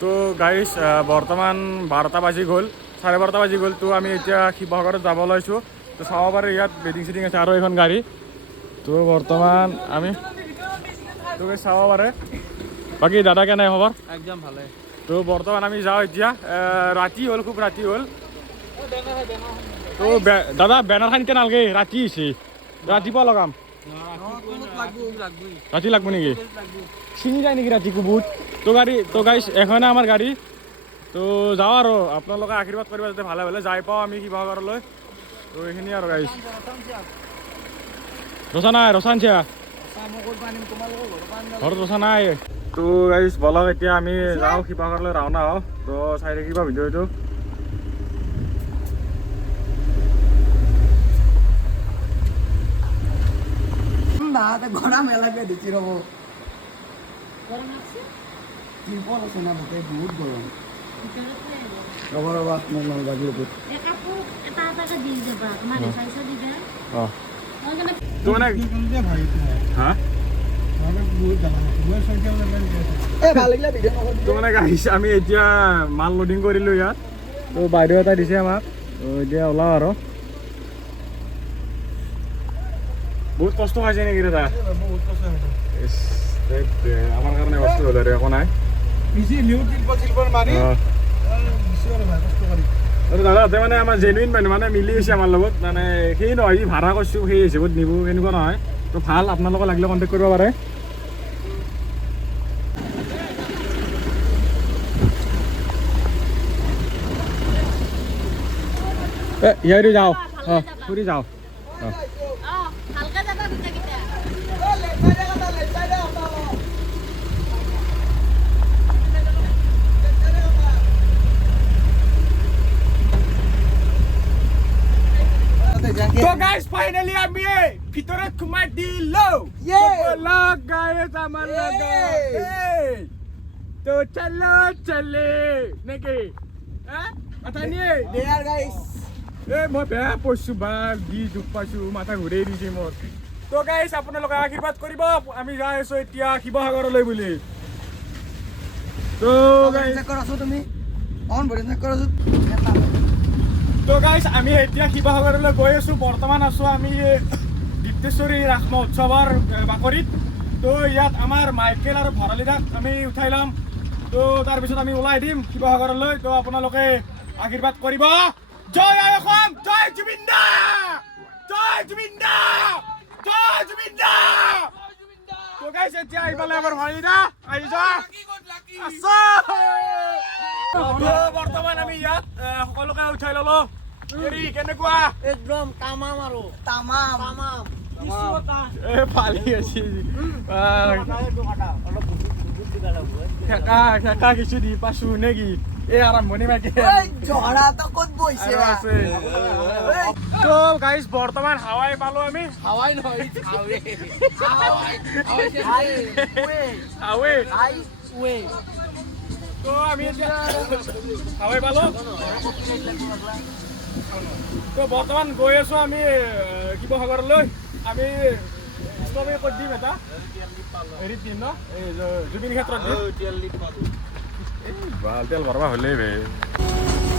তো গাইজ বৰ্তমান 12টা বাজি গ'ল, 12:30 বাজি গ'ল। তো আমি এতিয়া শিৱসাগৰত যাব লৈছোঁ। তো চাব পাৰে ইয়াত বেডিং চেডিং আছে আৰু এখন গাড়ী। তো বৰ্তমান আমি তো চাব পাৰে। বাকী দাদা কেনে খবৰ? একদম ভালে। তো বৰ্তমান আমি যাওঁ এতিয়া, ৰাতি হ'ল, খুব ৰাতি হ'ল। তো দাদা বেনাৰখন এতিয়া নালাগে, ৰাতি হৈছে, ৰাতিপুৱা লগাম। ৰাতি লাগব নেকি? ছিঙি যায় নেকি ৰাতি বহুত? তো গাইছ এখনে আমাৰ গাড়ী। তো যাওঁ আৰু আপোনালোকে আশীৰ্বাদ কৰিব যাতে ভালে ভালে যাই পাওঁ আমি শিৱসাগৰলৈ। তো এইখিনি আৰু গাইছ। ৰচা নাই, ৰচা আনছা ঘৰত ৰচা নাই। তো গাইছ বলক এতিয়া আমি যাওঁ শিৱসাগৰলৈ, ৰাওনা হওঁ। তো চাই থাকিবা ভিডিঅ'টো। ঘোড়া মেলাকে দিচ্ছি রব তিরপল আছে না বুকে বহুত গরম রব রবা নর্মাল বাজি লোক তো মানে হ্যাঁ তো মানে গাইছ আমি এতিয়া মাল লোডিং কৰিলোঁ ইয়াত। তো বাইদেউ এটা দিছে আমাক। তো এতিয়া ওলাওঁ আৰু। বহুত কষ্ট খাইছে নেকি দাদা? আমাৰ কাৰণে কষ্ট হ'ল আৰু একো নাই। দাদা তাতে মানে আমাৰ জেনুইন মানুহ, মানে মিলি গৈছে আমাৰ লগত, মানে সেই নহয় যি ভাড়া কৰিছোঁ সেই হিচাপত নিব এনেকুৱা নহয়। তো ভাল, আপোনালোকে লাগিলে কণ্টেক্ট কৰিব পাৰে। ইয়াৰে যাওঁ, ফুৰি যাওঁ। তো গাইস ফাইনালি আমি ভিতৰত সোমাই দিলো। গাইস আমাৰ লগত তো চলো চলে নেকি মই বেয়া পইছো বা দি দুখ পাইছো, মাথা ঘূৰাই দিছে মোৰ। তো গাইস আপোনালোকে আশীৰ্বাদ কৰিব, আমি যাই আছো এতিয়া শিৱসাগৰলৈ বুলি। তো গাইস তো গাইস আমি এতিয়া শিৱসাগৰলৈ গৈ আছো। বৰ্তমান আছো আমি দীপ্তেশ্বৰী ৰাস মহোৎসৱৰ বাকৰিত। তো ইয়াত আমাৰ মাইকেল আৰু ভৰালি দাক আমি উঠাই ল'ম। তো তাৰপিছত আমি ওলাই দিম শিৱসাগৰলৈ। তো আপোনালোকে আশীৰ্বাদ কৰিব। জয় আই অসম, জয় জুবিন দা, জয় জুবিন দা, জয় জুবিন দা। তো গাইস এতিয়া আহিপালে আমাৰ ভৰালি দা, আহি যোৱা আছে। বৰ্তমান আমি ইয়াত সকলোকে উঠাই ল'লো। কেনেকুৱা? একদম তামাম আৰু তামাম ফালি আছে খেকা কিছু দি পাছো নেকি? এই আৰম্ভণি মাইকে তো গাইজ বৰ্তমান হাৱাই পালো আমি। হাৱাই নহয় তো আমি হাৱাই পালো। তো বৰ্তমান গৈ আছো আমি শিৱসাগৰলৈ। আমি ষ্টপে ক'ত দিম এটা হেৰিত দিম ন, এই জুবিন ক্ষেত্ৰত দিম। তেল ভৰবা হ'লেই বে।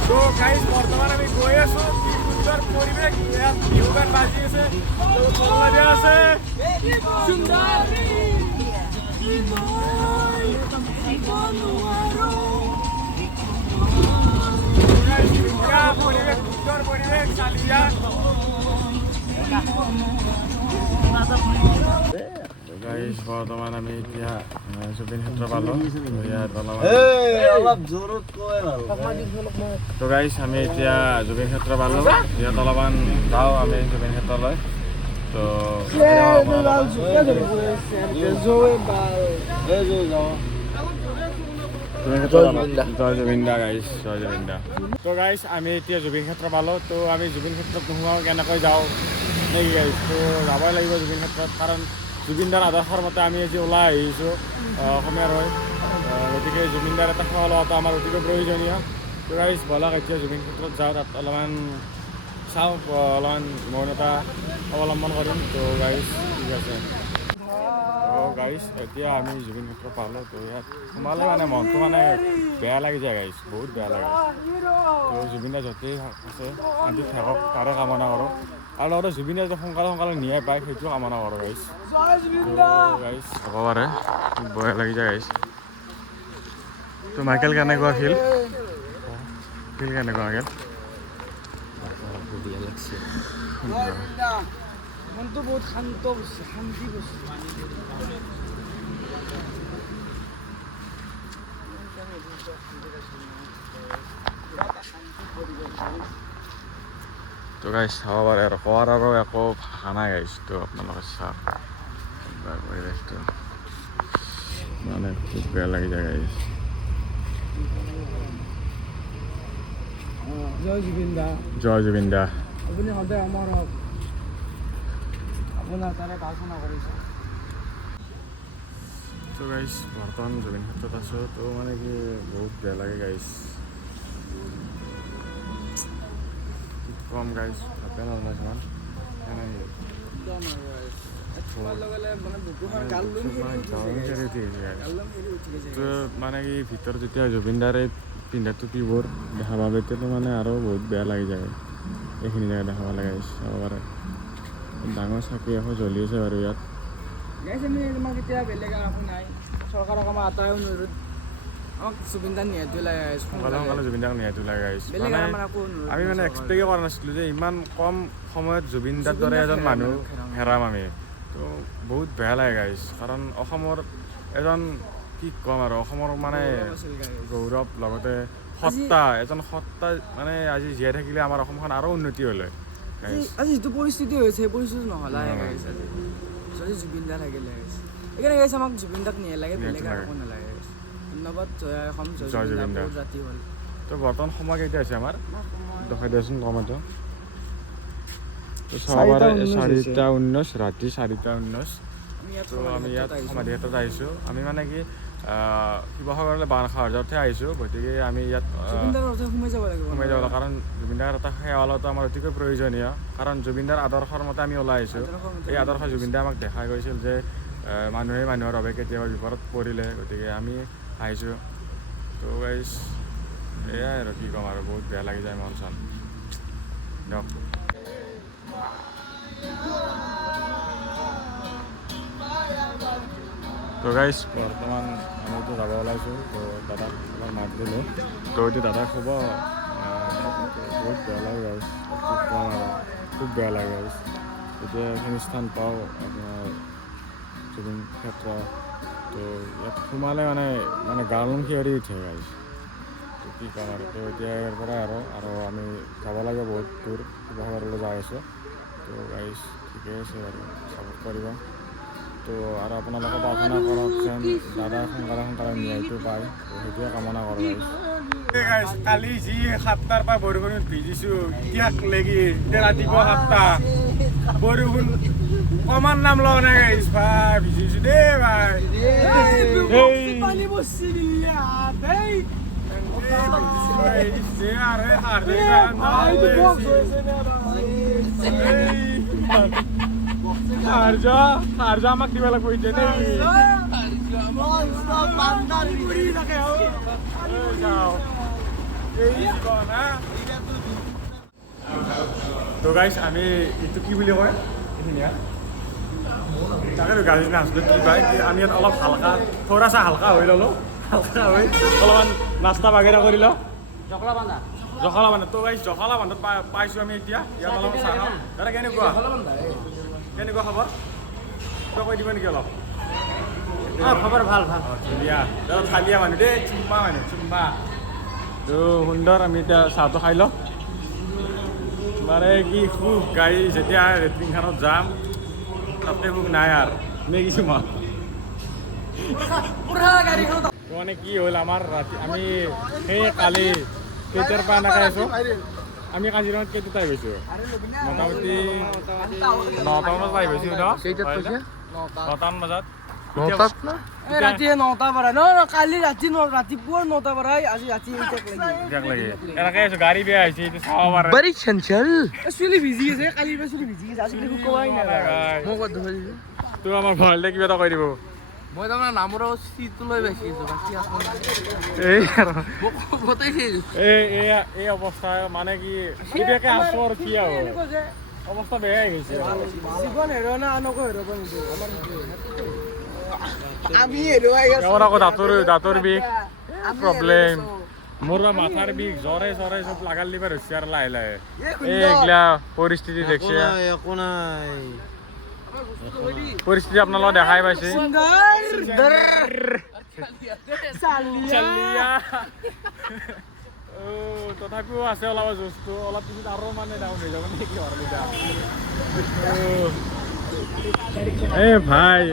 তো গাইজ বৰ্তমান আমি গৈ আছো। কি সুন্দৰ পৰিৱেশ, ইয়াত বিহু গান বাজি আছে, তললৈ আছে পৰিৱেশ, সুন্দৰ পৰিৱেশ চালিয়া। গাইজ বৰ্তমান আমি এতিয়া জুবিন ক্ষেত্ৰ পালো। তো গাইজ আমি এতিয়া জুবিন ক্ষেত্ৰ পালো। ইয়াত অলপমান যাওঁ আমি জুবিন ক্ষেত্ৰলৈ। তো জয় জুবিন দা গাইজ, জয় জুবিন দা। তো গাইজ আমি এতিয়া জুবিন ক্ষেত্ৰ পালো। তো আমি জুবিন ক্ষেত্ৰত নোসোমাওঁ কেনেকৈ যাওঁ নেকি গাইজ? তো যাবই লাগিব জুবিন ক্ষেত্ৰত, কাৰণ জুবিনদাৰ আদৰ্শৰ মতে আমি আজি ওলাই আহিছোঁ অসমীয়াৰ হৈ। গতিকে জুবিনদাৰ এটা সেৱা লোৱাটো আমাৰ অতিকৈ প্ৰয়োজনীয়। তো গাইজ ব'লক এতিয়া জুবিন ক্ষেত্ৰত যাওঁ, তাত অলপমান চাওঁ, অলপমান মৌনতা অৱলম্বন কৰিম। তো গাইজ ঠিক আছে। তো গাইছ এতিয়া আমি জুবিন ক্ষেত্ৰ পালোঁ তো ইয়াত সোমালে মানে মনটো মানে বেয়া লাগি যায় গাইছ বহুত বেয়া লাগে তো জুবিন দা য'তেই আছে শান্তিত থাকক তাৰে কামনা কৰোঁ আৰু লগতে জুবিন দা সোনকালে সোনকালে ন্যায় পায় সেইটো কামনা কৰোঁ গাইছ গাইছ হ'ব পাৰে বেয়া লাগি যায় গাইছ তো মাইকেল কেনেকুৱা ফিল কেনেকুৱা মাইকেল মনটো বহুত শান্ত বস্তু শান্তি বস্তু তো গাইছ চাব পাৰে আৰু কোৱাৰ আৰু একো ভাষা নাই গাইছ তো আপোনালোকে চাওক পৰিৱেশটো মানে খুব বেয়া লাগি যায় গাইছ জয় জুবিন দা জয় জুবিন দা আপুনি সদায় অমৰ হওক আপোনাৰ তাৰে প্ৰাৰ্থনা কৰিছোঁ তো গাইছ বৰ্তমান জুবিন ক্ষেত্ৰত আছোঁ তো মানে কি বহুত বেয়া লাগে গাইছ কি কম গাইছ ভাবে নলয় সিমান তো মানে কি ভিতৰত যেতিয়া জুবিন দাৰে পিন্ধা টুপিবোৰ দেখা পাব তেতিয়াতো মানে আৰু বহুত বেয়া লাগি যায় এইখিনি জেগা দেখা পালে গাইছ চাব পাৰে ডাঙৰ চাকি এখন জ্বলি আছে বাৰু ইয়াত গাইছ আমি তোমাক এতিয়া বেলেগ একো নাই চৰকাৰক আমাৰ আটাইও অনুৰোধ আমাক জুবিন দা নিয়াটো লাগে সোনকালে জুবিন দাক নিয়াটো লাগে গাইছ বেলেগ মানে আমাৰ একো অনুৰোধ আমি মানে এক্সপেক্টে কৰা নাছিলোঁ যে ইমান কম সময়ত জুবিন দাৰ দৰে এজন মানুহ হেৰাম আমি তো বহুত বেয়া লাগে গাইছ কাৰণ অসমৰ এজন কি ক'ম আৰু অসমৰ মানে গৌৰৱ লগতে সত্তা এজন সত্তা মানে আজি জীয়াই থাকিলে আমাৰ অসমখন আৰু উন্নতি হ'লে আজি যিটো পৰিস্থিতি হৈছে সেই পৰিস্থিতি নহ'লে গাইছ আজি যদি জুবিন দা থাকিলে গাইছ সেইকাৰণে গাইছ আমাক জুবিন দাক নিয়ে লাগে বেলেগ একো নালাগে গাইছ ধন্যবাদ জয় অসম জয় জুবিন দা বহুত ৰাতি হ'ল তো বৰ্তমান সময় কেইটা আছে আমাৰ দেখাই দিয়াচোন কমেণ্টত তো চাৰে 4:19 ৰাতি 4:19 তো আমি ইয়াত সমাধি ক্ষেত্ৰত আহিছোঁ আমি মানে কি শিৱসাগৰলৈ বানসাহাৰতে আহিছোঁ গতিকে আমি ইয়াত সোমাই যাব লাগিব কাৰণ জুবিনদাৰ এটা সেৱা লোৱাটো আমাৰ অতিকৈ প্ৰয়োজনীয় কাৰণ জুবিনদাৰ আদৰ্শৰ মতে আমি ওলাই আহিছোঁ এই আদৰ্শ জুবিনদাই আমাক দেখাই গৈছিল যে মানুহে মানুহৰ বাবে কেতিয়াবা বিপদত পৰিলে গতিকে আমি আহিছোঁ তো গাইছ এয়াই আৰু কি ক'ম আৰু বহুত বেয়া লাগি যায় মন চন দিয়ক তো গাইছ বৰ্তমান আমিতো যাব ওলাইছোঁ তো দাদাক এবাৰ মাত দিলোঁ তো এতিয়া দাদাই ক'ব বহুত বেয়া লাগে গাইছ কি ক'ম আৰু খুব বেয়া লাগে গাইছ এতিয়া এইখিনি স্থান পাওঁ আপোনাৰ জুবিন ক্ষেত্ৰ তো ইয়াত সোমালে মানে গাৰ নোম শিয়ৰি উঠে গাইছ তো কি ক'ম আৰু তো এতিয়া ইয়াৰ পৰাই আৰু আমি যাব লাগে বহুত দূৰ শিৱসাগৰলৈ যাই আছোঁ তো গাইছ ঠিকে আছে বাৰু ছাপোৰ্ট কৰিব তো আৰু আপোনালোকে প্ৰাৰ্থনা কৰক যেন দাদা সোনকালে ন্যায়টো পায় তো সেইটোৱে কামনা কৰোঁ গাইছ কালি যি 7টাৰ পৰা বৰষুণত ভিজিছোঁ ইতিহাস লাগি এতিয়া ৰাতিপুৱা 7টা বৰষুণ কমাৰ নাম লোৱা নাই গাইছ ভাই ভিজিছোঁ দেই ভাই পানী বসছি সাহায্য আমাক দিব লাগিব এতিয়া দেই তো গাইছ আমি এইটো কি বুলি কয় এইখিনি তাকেতো গাড়ী নাচলোঁ কি পায় আমি ইয়াত অলপ হালকা থোৰাচা হালকা হৈ ল'লোঁ হালকা হৈ অলপমান নাস্তা বাগেৰা কৰি লওঁ জখলা বান্ধত তো গাইছ জখলা বান্ধত পাইছোঁ আমি এতিয়া ইয়াত অলপ চাহ খাওঁ দাদা কেনেকুৱা খবৰ তই কৈ দিব নেকি অলপ খবৰ ভাল ধুনীয়া দাদা থালিয়া মানুহ দেই চুম্মা মানুহ চুম্মা তো সুন্দৰ আমি এতিয়া চাহটো খাই লওঁ মানে কি সুখ গাড়ী যেতিয়া ৰেটিংখনত যাম তাতে সুখ নাই আৰু মেগিছোঁ মই মানে কি হ'ল আমাৰ ৰাতি আমি সেই কালি কেইটাৰ পৰা এনেকৈ আছোঁ আমি কাজিৰঙাত কেইটাত আহি গৈছোঁ মোটামুটি 9টামান বজাত আহি গৈছোঁ ন 9টামান বজাত ৰাতি 9টা পৰা কালি ৰাতিপুৱা 9টা পৰা আজি ৰাতি লাগে এনেকৈ আছোঁ গাড়ী বেয়া হৈছে এইটো চাব পাৰে চুলি ভিজি আছে কালিৰ পৰা চুলি ভিজি আছে আজি শুকুৱাই নাই তো আমাৰ ভঁৰালতে কিবা এটা কৰি দিব মই তাৰমানে নামৰ চিটটো লৈ বেছি আছোঁ বাকী এই আৰু গোটেই এই অৱস্থা মানে কি কেতিয়াকে আছো আৰু কি আৰু অৱস্থা বেয়া হৈ গৈছে জীৱন হেৰুৱা আনকো হেৰুৱাব নিদিওঁ আমি হেৰুৱাই আমাৰ আকৌ দাঁতৰ বিষ প্ৰব্লেম মোৰ মাথাৰ বিষ জ্বৰে চব লাগাল দিবা ধৰিছে আৰু লাহে লাহে এইগিলা পৰিস্থিতি দেখছে একো নাই পৰিস্থিতি আপোনালোকে দেখাই পাইছে তথাপিও আছে অলপ জোচটো অলপ পিছত আৰু মানে ডাউন হৈ যাব নেকি এই ভাই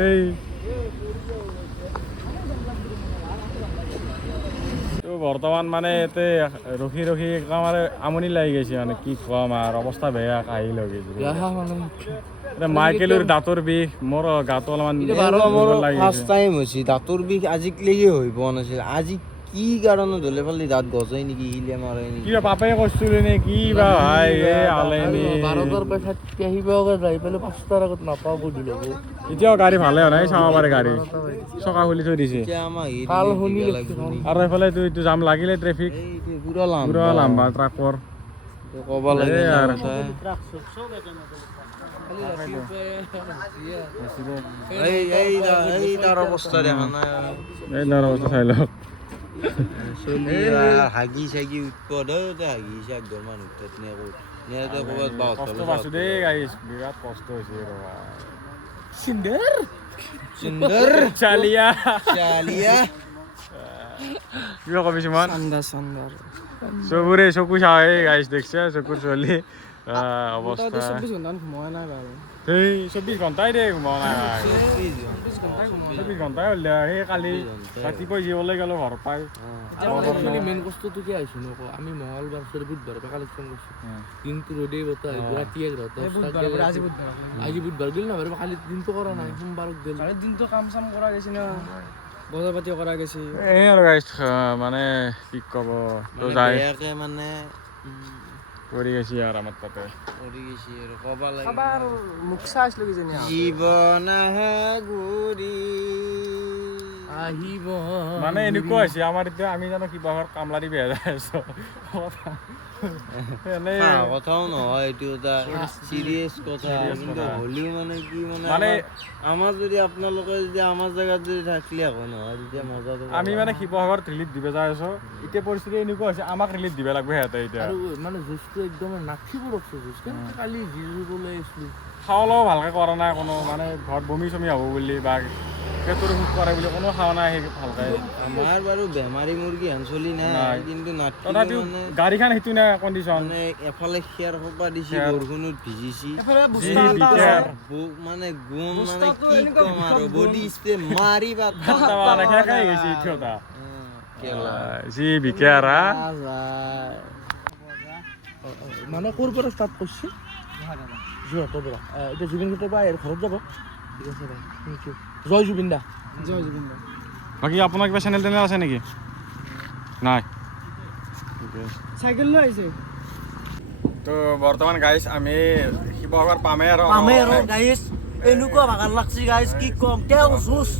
এই তো বৰ্তমান মানে ইয়াতে ৰখি একেবাৰে আমনি লাগি গৈছে মানে কি কম আৰু অৱস্থা বেয়া কাহি লৈ গৈছে মাইকেলৰ দাঁতৰ বিষ মোৰ গাটো অলপমান ফাৰ্ষ্ট টাইম হৈছে দাঁতৰ বিষ আজিলৈকে হৈ পোৱা নাছিল আজি কি কাৰণত হ'লে ফালে দাঁত গজাই নেকি হিলে মাৰে নেকি কিবা পাপে কৈছিল নে কি বা ভাই আলেনি 12টাৰ পৰা থাকি আহিব যাই পেলাই 5টাৰ আগত নাপাব দিল এতিয়াও গাড়ী ভালে হোৱা নাই চাব পাৰে গাড়ী চকা খুলি থৈ দিছে কাল শুনি আৰু এইফালে এইটো জাম লাগিলে ট্ৰেফিক পুৰা লাম্বা ট্ৰাকৰ ক'ব লাগে এই তাৰ অৱস্থা দেখা নাই এই ধৰ অৱস্থা চাই লওক হাগি চাগি উৎপদ হাগিছে একদম মানুহ কষ্ট পাইছো দেই গাইছ বিৰাট কষ্ট হৈছে ৰবা সুন্দৰ চালিয়া কিবা কবি সিমান চকুৰে চকু চাই গাইছ দেখছে চকুৰ চলি অৱস্থা 24 ঘণ্টা ঘুমোৱা নাই বাৰু এই 24 ঘণ্টাই দে ঘুমোৱা নাই 24 ঘণ্টাই হ'ল সেই কালি ৰাতিপুৱা জিবলৈ গ'লো ঘৰ পাই মেইন বস্তুটো কি আহিছোঁ নকওঁ আমি মঙলবাৰ বুধবাৰৰ পৰা কালেকশ্যন কৰিছোঁ দিনটো ৰ'দেই বতৰ ৰাতি 11 আজি বুধবাৰ গ'ল না বাৰু কালি দিনটো কৰা নাই সোমবাৰত গ'ল দিনটো কাম চাম কৰা গৈছে না বজাৰ পাতি কৰা গৈছে এই আৰু গাইছ মানে কি ক'ব তো যায় মানে কৰি গৈছে আৰু আমাৰ তাতে ক'ব লাগে মুখ চাই আছিলোঁ কিজানি জীৱন ঘূৰি আহিব মানে এনেকুৱা হৈছে আমাৰ এতিয়া আমি জানো কিবা কামলা দি বেয়া যাই আছো কথাও নহয় এইটো এটা চিৰিয়াছ কথা কিন্তু হ'লেও মানে কি মানে আমাৰ যদি আপোনালোকে যদি আমাৰ জেগাত যদি থাকিলে আকৌ নহয় তেতিয়া মজাটো আমি মানে শিৱসাগৰত ৰিলিফ দিব যাই আছো এতিয়া পৰিস্থিতি এনেকুৱা হৈছে আমাক ৰিলিফ দিব লাগিব সিহঁতে এতিয়া আৰু মানে জুচটো একদম নাখিব ৰখছো জুচ কিন্তু কালি জিজুবলৈ আহিছিলোঁ খাৱলাও ভালকৈ কৰা নাই কোনো মানে ঘৰত বমি চমি হ'ব বুলি বা পেটৰ সুখ কৰে বুলি কোনো খাৱা নাই সেই ভালকৈ আমাৰ বাৰু বেমাৰী মুৰ্গী হেন চলি নাই কিন্তু তথাপিও গাড়ীখন সেইটো নাই কণ্ডিশ্যন মানে এফালে খেৰ সোপা দিছে বৰষুণত ভিজিছি মানে গুণ মানে কি কম আৰু বডি স্প্ৰে মাৰি বা শেষাই গৈছে ইঠিওটা যি বিকেৰা মানে ক'ৰ পৰা ষ্টাৰ্ট কৰিছে যোৰহাটৰ পৰা এতিয়া জুবিন ক্ষেত্ৰৰ পৰা ঘৰত যাব ঠিক আছে ভাই থেংক ইউ জয় জুবিন দা বাকী আপোনাৰ কিবা চেনেল টেনেল আছে নেকি নাই চাইকেল লৈ আহিছে তো বৰ্তমান গাইছ আমি শিৱসাগৰ পামেই আৰু গাইছ এনেকুৱা ভাগাৰ লাগছি গাইছ কি কম তেওঁ জুচ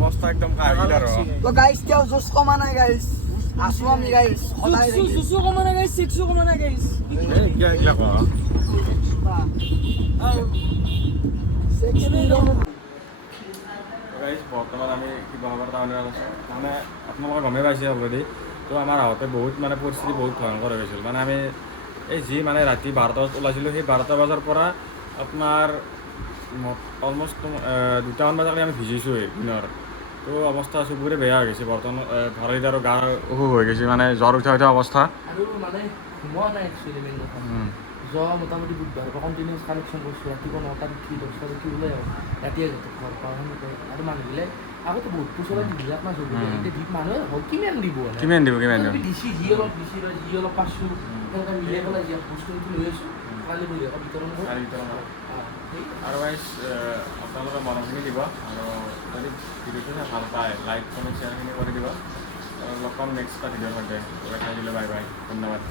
অৱস্থা একদম কাহিল আৰু গাইছ তেওঁ জুচ কমা নাই গাইছ আছো আমি গাইছ জুচু কমা নাই গাইছ চিক্সু কমা নাই গাইছ এইগিলা কোৱা বৰ্তমান আমি শিৱসাগৰ টাউনত আছোঁ মানে আপোনালোকে গমেই পাইছে অলৰেডি তো আমাৰ আহোঁতে বহুত মানে পৰিস্থিতি বহুত ভয়ংকৰ হৈ গৈছিল মানে আমি এই যি মানে ৰাতি 12টা বজাত ওলাইছিলোঁ সেই 12টা বজাৰ পৰা আপোনাৰ অলমষ্ট 2টামান বজালৈকে আমি ভিজিছোঁ দিনৰ তো অৱস্থা চবৰে বেয়া হৈ গৈছে বৰ্তমান ভৰালিত আৰু গা অসুখ হৈ গৈছে মানে জ্বৰ উঠা অৱস্থা আৰু মানে ঘুমোৱা নাই একচুৱেলি মেইন কথা যোৱা মোটামুটি বুধবাৰৰ পৰা কণ্টিনিউছ কালেকশ্যন কৰিছোঁ ৰাতিপুৱা 9টাত উঠি 10টাত উঠি ওলাই আহোঁ ৰাতিয়ে ঘৰ পাওঁ সেনেকৈ আৰু মানুহবিলাক আগতে বহুত পইচা দিবিলাক মাছ হ'ব এতিয়া দ্বীপ মানুহে কিমান দিব দিছি যি অলপ দিছি যি অলপ পাইছোঁ তেনেকৈ মিলাই পেলাই যি বস্তু লৈ আছোঁ কালি বহি আকৌ বিতৰণ কৰোঁ আৰু গাইছ আপোনালোকে মনখিনি দিব আৰু যদি ভিডিঅ'টো ভাল পায় লাইক কমেণ্ট শ্বেয়াৰখিনি কৰি দিব লগ পাম নেক্সট এটা ভিডিঅ'ৰ সৈতে চাই দিলে বাই বাই ধন্যবাদ